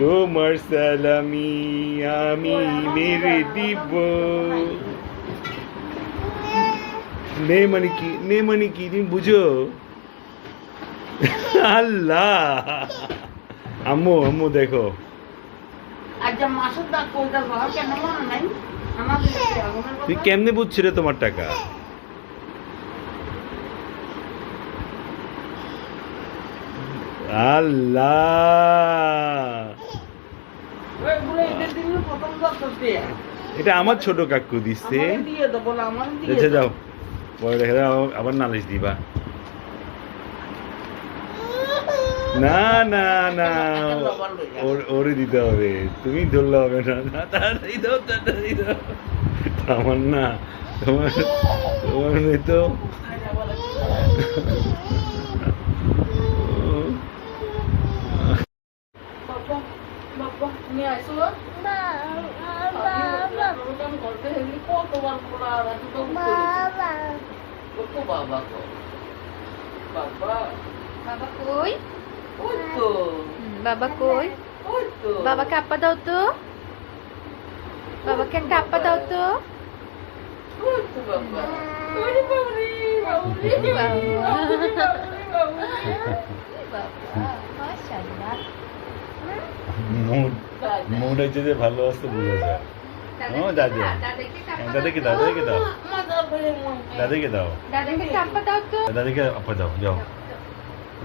তোমার সালামি আমি মেরে দিব। নে মানে কি তুমি বুঝো? আল্লাহ, আম্মু দেখো। তুই কেমনে বুঝছিলে তোমার টাকা? আল্লাহ, এটা আমার ছোট কাকু দিচ্ছে। আচ্ছা যাও, পরে দেখা যাও আবার নালিশ দিবা। না না না, ওরে দিতে হবে, তুমি ধরলে হবে না। তাড়াতাড়ি দাও, তাড়াতাড়ি দাও। আমার না, তোমার মেয়ে তো বাবা কই? বাবাকে আপ্পা দাও তো, বাবাকে একটা আপ্পা দাও তো। মুড হচ্ছে যে ভালো আছে বোঝা যায়। ও দাদু, দাদাকে দাও, দাদাকে দাও, দাদাকে দাও, দাদাকে আপ্পা দাও তো। দাদাকে আপা দাও, যাও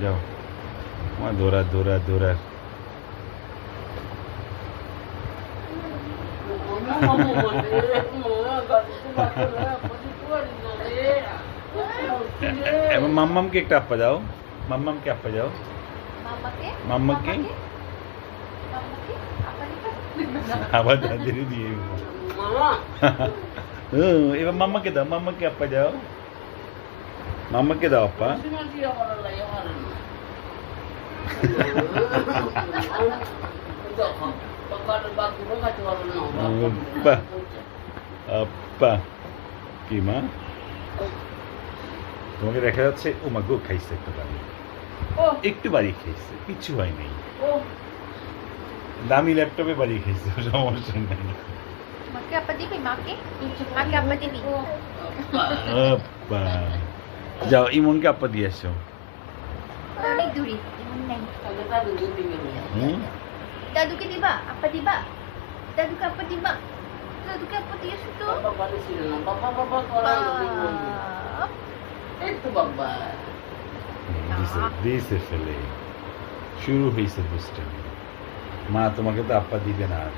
যাও। আমার দৌড়া দৌড়া দৌড়া। এবার মাম্মামকে একটা আপ্পা দাও, মাম্মামকে আপ্পা দাও, মাম্মাকে আবার দাদির দিয়ে। এবার মাম্মাকে দাও, মাম্মাকে আপ্পা দাও, মাম্মাকে দাও আপ্পা। আপ্পা কি মা, তোমাকে দেখা যাচ্ছে ও মা গো খাইছে একটু বাড়ি, একটু বাড়ি খাইছে, কিছু হয় নাই। দামি ল্যাপটপে বাড়ি খাইছে, সমস্যা নাই। মাকে আপ্পা দিবি? মাকে আপ্পা দিবি? আপ্পা যাও, ইমনকে আপ্পা দিয়ে আসো। অনেক দূরে, এমন নাই। দাদুকে দিবা? আপ্পা দিবা? দাদুকে আপ্পা দিবা? দাদুকে আপ্পা দিয়ে আসো তো। দিছে ফেলে শুরু হয়েছে বুঝতে। মা তোমাকে তো আপ্পা দিবে না আর।